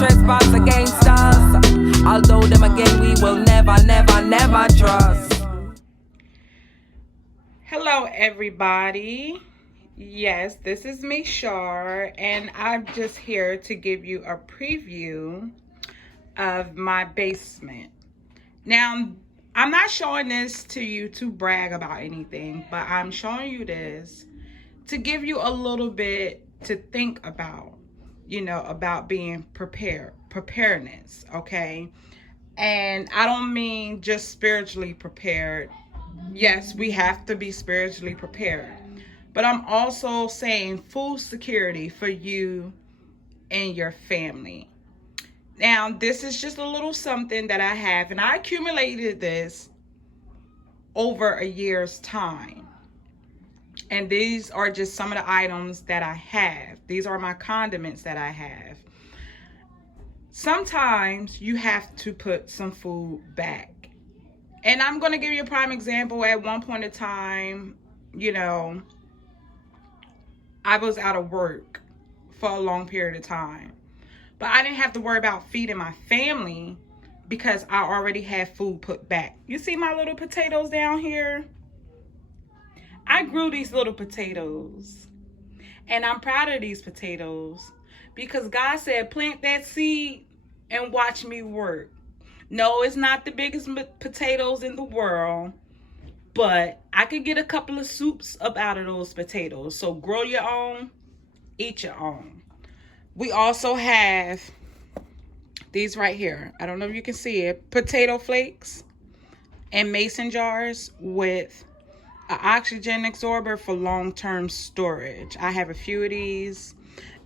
trespass against us. Although them again we will never, never, never trust. Hello, everybody. Yes, this is me, Shar, and I'm just here to give you a preview of my basement. Now, I'm not showing this to you to brag about anything, but I'm showing you this to give you a little bit to think about, about being preparedness, okay? And I don't mean just spiritually prepared. Yes, we have to be spiritually prepared. But I'm also saying food security for you and your family. Now, this is just a little something that I have, and I accumulated this over a year's time. And these are just some of the items that I have. These are my condiments that I have. Sometimes you have to put some food back. And I'm going to give you a prime example. At one point in time, I was out of work for a long period of time. But I didn't have to worry about feeding my family because I already had food put back. You see my little potatoes down here? I grew these little potatoes. And I'm proud of these potatoes because God said, plant that seed and watch me work. No, it's not the biggest potatoes in the world, but I could get a couple of soups up out of those potatoes. So grow your own, eat your own. We also have these right here. I don't know if you can see it. Potato flakes and mason jars with an oxygen absorber for long-term storage. I have a few of these.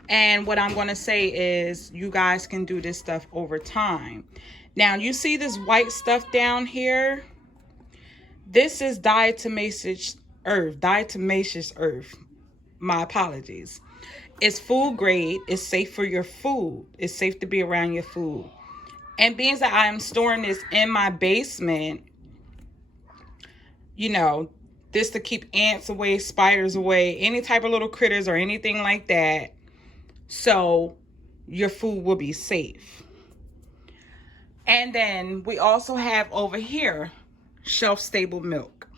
And what I'm going to say is you guys can do this stuff over time. Now, you see this white stuff down here? This is diatomaceous earth. My apologies. It's food grade. It's safe for your food. It's safe to be around your food. And being that I am storing this in my basement, this to keep ants away, spiders away, any type of little critters or anything like that. So your food will be safe. And then we also have over here shelf-stable milk.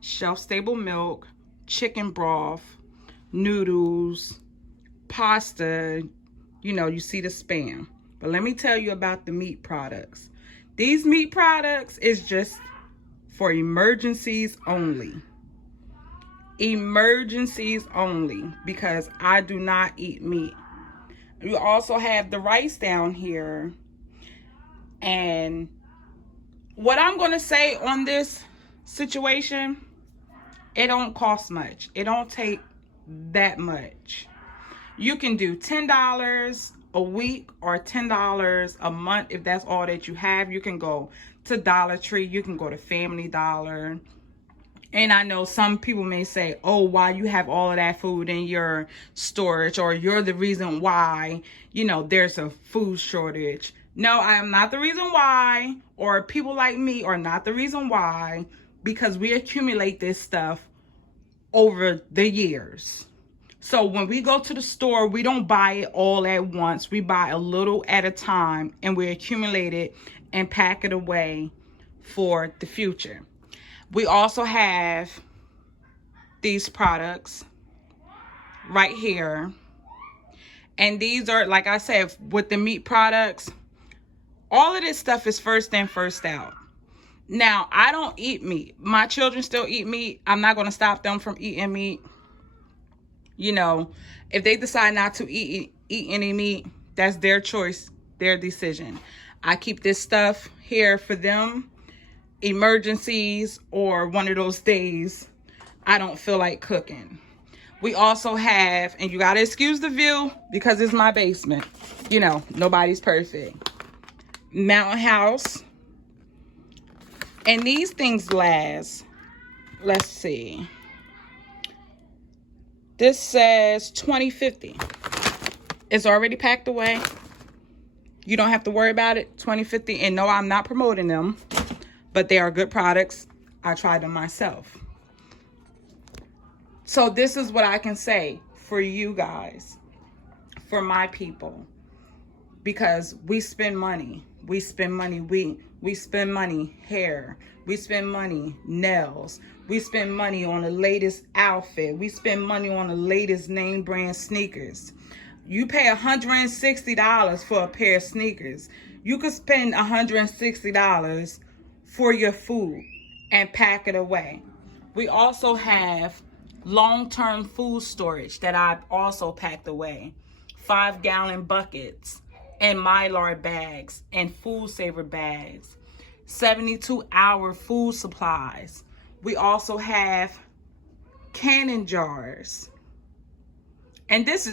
Shelf-stable milk, chicken broth, noodles, pasta, you see the Spam. But let me tell you about the meat products. These meat products is just for emergencies only. Emergencies only, because I do not eat meat. You also have the rice down here. And what I'm going to say on this situation, it don't cost much. It don't take that much. You can do $10 a week or $10 a month if that's all that you have. You can go to Dollar Tree. You can go to Family Dollar. And I know some people may say, oh, why you have all of that food in your storage, or you're the reason why, there's a food shortage. No, I am not the reason why, or people like me are not the reason why, because we accumulate this stuff over the years. So when we go to the store, we don't buy it all at once. We buy a little at a time, and we accumulate it and pack it away for the future. We also have these products right here. And these are, like I said, with the meat products, all of this stuff is first in, first out. Now, I don't eat meat. My children still eat meat. I'm not going to stop them from eating meat. If they decide not to eat any meat, that's their choice, their decision. I keep this stuff here for them. Emergencies or one of those days I don't feel like cooking. We also have, and you got to excuse the view because it's my basement. Nobody's perfect. Mountain House. And these things last, let's see. This says 2050. It's already packed away. You don't have to worry about it. 2050. And no, I'm not promoting them, but they are good products. I tried them myself. So this is what I can say for you guys, for my people. because we spend money. We spend money. We spend money hair. We spend money nails. We spend money on the latest outfit. We spend money on the latest name brand sneakers. You pay $160 for a pair of sneakers. You could spend $160 for your food and pack it away. We also have long-term food storage that I've also packed away. 5-gallon buckets and Mylar bags and Food Saver bags. 72-hour food supplies. We also have canning jars. And this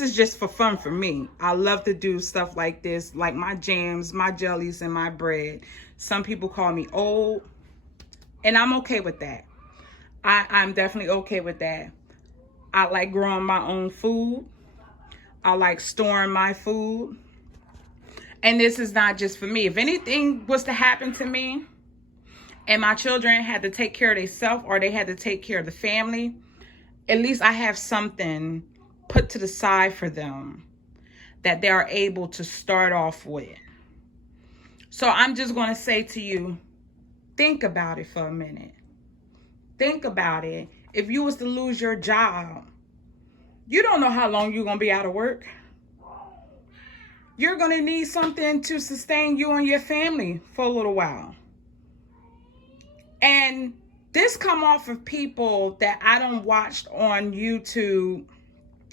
is just for fun for me. I love to do stuff like this, like my jams, my jellies, and my bread. Some people call me old, and I'm okay with that. I'm definitely okay with that. I like growing my own food. I like storing my food. And this is not just for me. If anything was to happen to me and my children had to take care of themselves or they had to take care of the family, at least I have something put to the side for them that they are able to start off with. So I'm just going to say to you, think about it for a minute. Think about it. If you was to lose your job, you don't know how long you're going to be out of work. You're going to need something to sustain you and your family for a little while. And this come off of people that I don't watch on YouTube.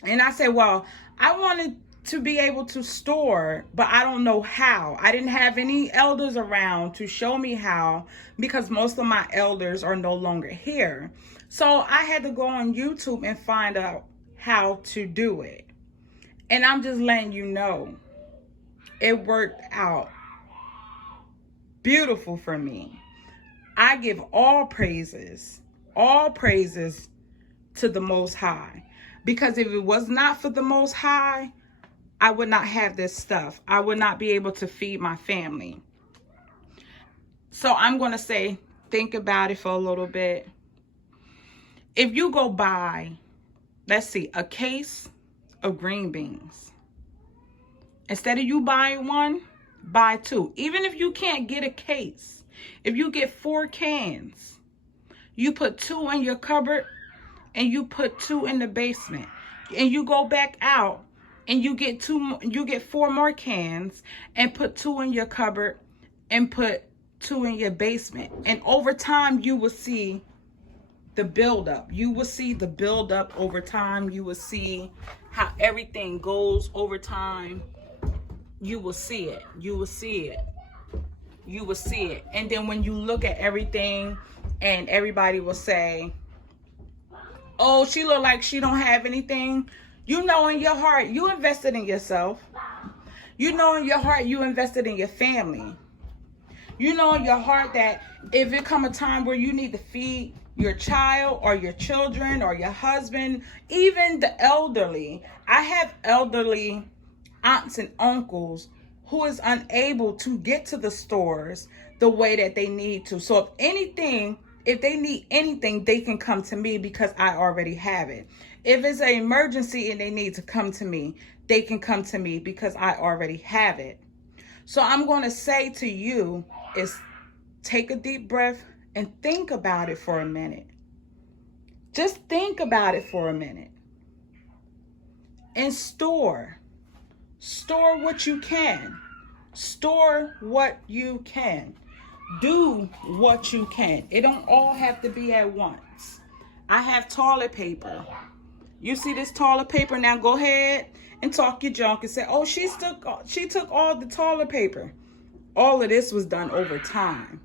And I say, well, I wanted to be able to store, but I don't know how. I didn't have any elders around to show me how, because most of my elders are no longer here. So I had to go on YouTube and find out how to do it. And I'm just letting you know, it worked out beautiful for me. I give all praises to the Most High. Because if it was not for the Most High, I would not have this stuff. I would not be able to feed my family. So I'm going to say, think about it for a little bit. If you go buy, let's see, a case of green beans, instead of you buying one, buy two. Even if you can't get a case, if you get 4 cans, you put 2 in your cupboard and you put 2 in the basement, and you go back out and you get 4 more cans and put 2 in your cupboard and put 2 in your basement. And over time, you will see the buildup. You will see the buildup over time. You will see how everything goes over time. You will see it. You will see it. You will see it. And then when you look at everything, and everybody will say, oh, she look like she don't have anything. You know in your heart, you invested in yourself. You know in your heart, you invested in your family. You know in your heart that if it come a time where you need to feed your child or your children or your husband, even the elderly. I have elderly aunts and uncles who is unable to get to the stores the way that they need to. So if they need anything, they can come to me because I already have it. If it's an emergency and they need to come to me, they can come to me because I already have it. So I'm going to say to you is take a deep breath and think about it for a minute. Just think about it for a minute. And store what you can. Store what you can. Do what you can. It don't all have to be at once. I have toilet paper. You see this toilet paper? Now go ahead and talk your junk and say, oh, she took all the toilet paper. All of this was done over time.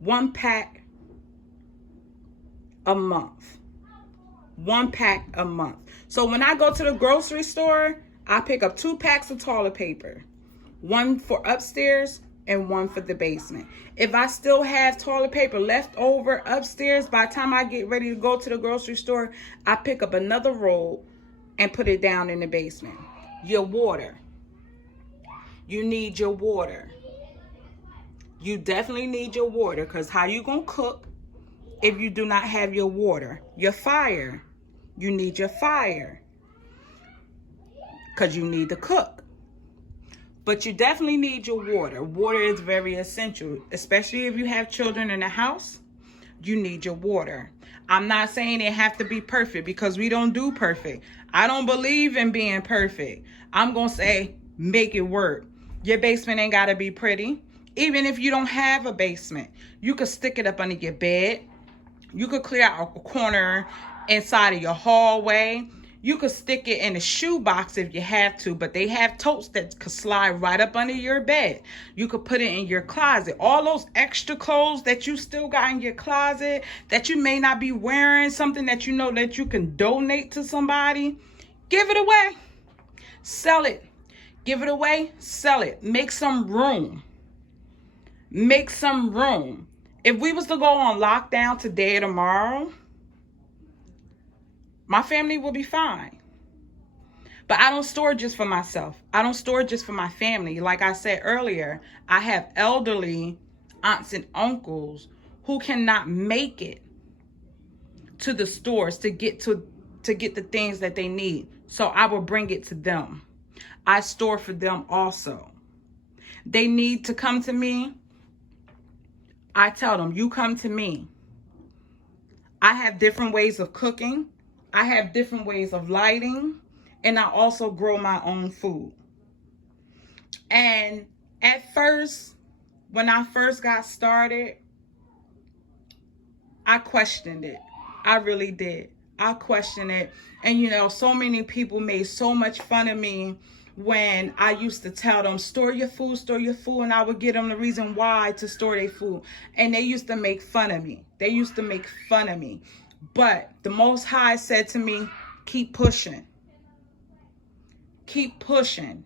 1 pack a month. 1 pack a month. So when I go to the grocery store, I pick up 2 packs of toilet paper. 1 for upstairs and 1 for the basement. If I still have toilet paper left over upstairs, by the time I get ready to go to the grocery store, I pick up another roll and put it down in the basement. Your water. You need your water. You definitely need your water, because how you gonna cook if you do not have your water? Your fire. You need your fire, because you need to cook. But you definitely need your water. Water is very essential, especially if you have children in the house. You need your water. I'm not saying it have to be perfect, because we don't do perfect. I don't believe in being perfect. I'm going to say make it work. Your basement ain't got to be pretty. Even if you don't have a basement, you could stick it up under your bed. You could clear out a corner inside of your hallway. You could stick it in a shoebox if you have to, but they have totes that could slide right up under your bed. You could put it in your closet. All those extra clothes that you still got in your closet that you may not be wearing, something that you know that you can donate to somebody, give it away. Sell it. Give it away. Sell it. Make some room. Make some room. If we was to go on lockdown today or tomorrow, my family will be fine. But I don't store just for myself. I don't store just for my family. Like I said earlier, I have elderly aunts and uncles who cannot make it to the stores to get the things that they need. So I will bring it to them. I store for them also. They need to come to me. I tell them, you come to me. I have different ways of cooking. I have different ways of lighting, and I also grow my own food. And at first, when I first got started, I questioned it. I really did. I questioned it. And you know, so many people made so much fun of me when I used to tell them, store your food, and I would give them the reason why to store their food. And they used to make fun of me. They used to make fun of me. But the Most High said to me, keep pushing. Keep pushing.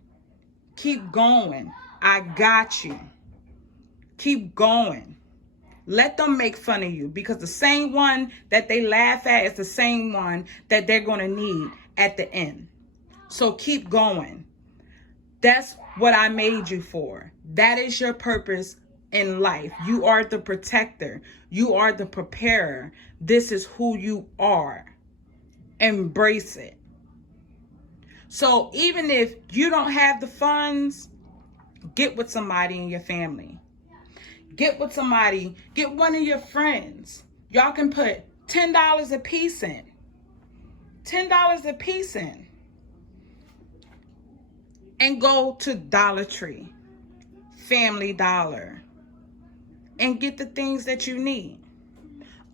Keep going. I got you. Keep going. Let them make fun of you, because the same one that they laugh at is the same one that they're going to need at the end. So keep going. That's what I made you for. That is your purpose in life. You are the protector. You are the preparer. This is who you are. Embrace it. So even if you don't have the funds, get with somebody in your family. Get with somebody. Get one of your friends. Y'all can put $10 a piece in. $10 a piece in. And go to Dollar Tree, Family Dollar, and get the things that you need.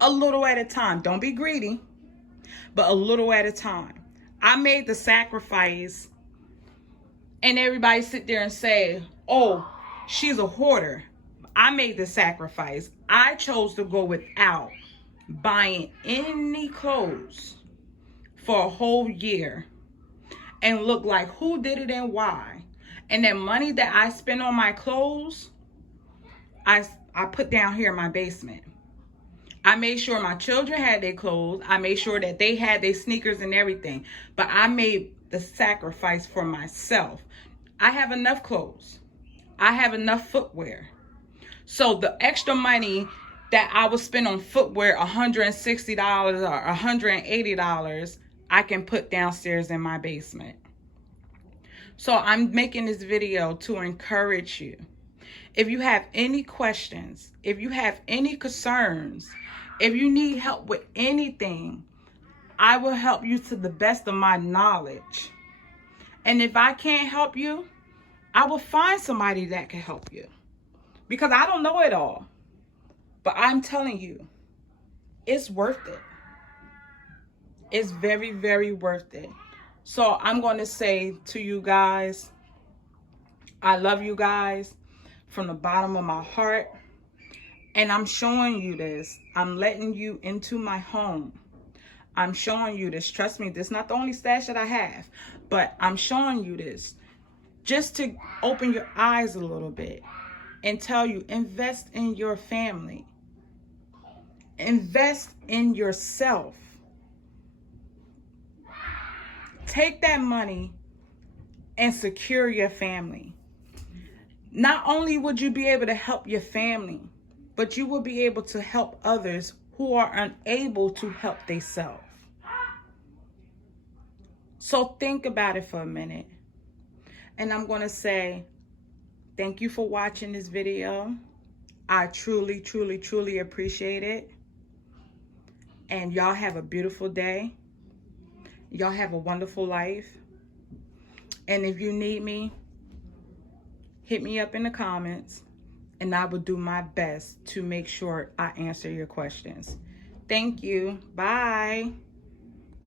A little at a time. Don't be greedy, but a little at a time. I made the sacrifice, and everybody sit there and say, oh, she's a hoarder. I made the sacrifice. I chose to go without buying any clothes for a whole year and look like who did it and why. And that money that I spent on my clothes, I put down here in my basement. I made sure my children had their clothes. I made sure that they had their sneakers and everything. But I made the sacrifice for myself. I have enough clothes. I have enough footwear. So the extra money that I would spend on footwear, $160 or $180, I can put downstairs in my basement. So I'm making this video to encourage you. If you have any questions, if you have any concerns, if you need help with anything, I will help you to the best of my knowledge. And if I can't help you, I will find somebody that can help you. Because I don't know it all. But I'm telling you, it's worth it. It's very, very worth it. So I'm going to say to you guys, I love you guys from the bottom of my heart. And I'm showing you this. I'm letting you into my home. I'm showing you this. Trust me, this is not the only stash that I have. But I'm showing you this just to open your eyes a little bit and tell you, invest in your family. Invest in yourself. Take that money and secure your family. Not only would you be able to help your family, but you will be able to help others who are unable to help themselves. So think about it for a minute. And I'm going to say, Thank you for watching this video. I truly, truly, truly appreciate it. And y'all have a beautiful day. Y'all have a wonderful life. And if you need me, hit me up in the comments, and I will do my best to make sure I answer your questions. Thank you. Bye.